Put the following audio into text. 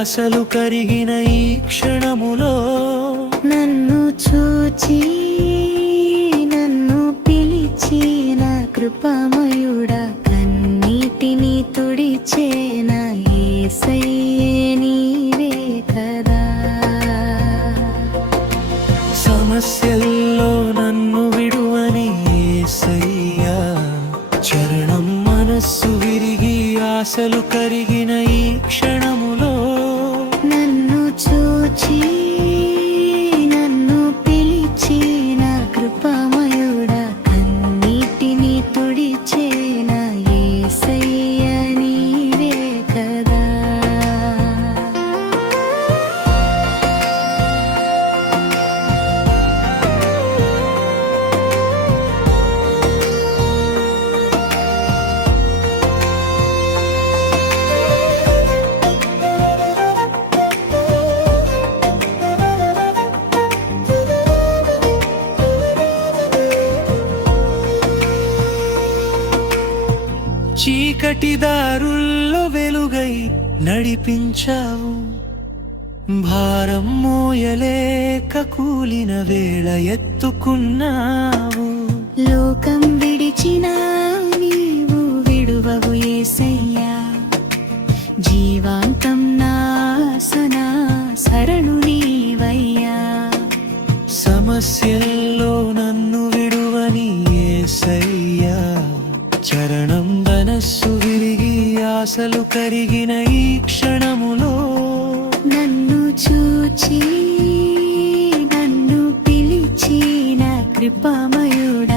ఆశలు కరిగిన ఈ క్షణములో నన్ను చూచి నన్ను పిలిచిన కృపామయుడా, కన్నీటిని తుడిచేన యేసయ్యే నీవే కదా. సమస్యల్లో నన్ను విడువని యేసయ్యా, చరణం మనస్సు విరిగి ఆశలు కరిగిన ఈ క్షణములో నన్ను చూచి నన్ను పిలిచిన కృపామయుడా, కన్నీటిని తుడిచేన యేసయ్య నీవే కదా. చీకటి దారుల్లో వెలుగై నడిపించావు, భారం మోయలేక కూలిన వేళ ఎత్తుకున్నావు. లోకం విడిచిన నీవు విడువవు యేసయ్యా, జీవాంతం నాసనా శరణు నీవయ్యా. సమస్యల్లో నన్ను విడువని యేసయ్యా, చరణం మనస్సు విరిగి ఆశలు కరిగిన ఈ క్షణములో నన్ను చూచి నన్ను పిలిచిన కృపామయుడా,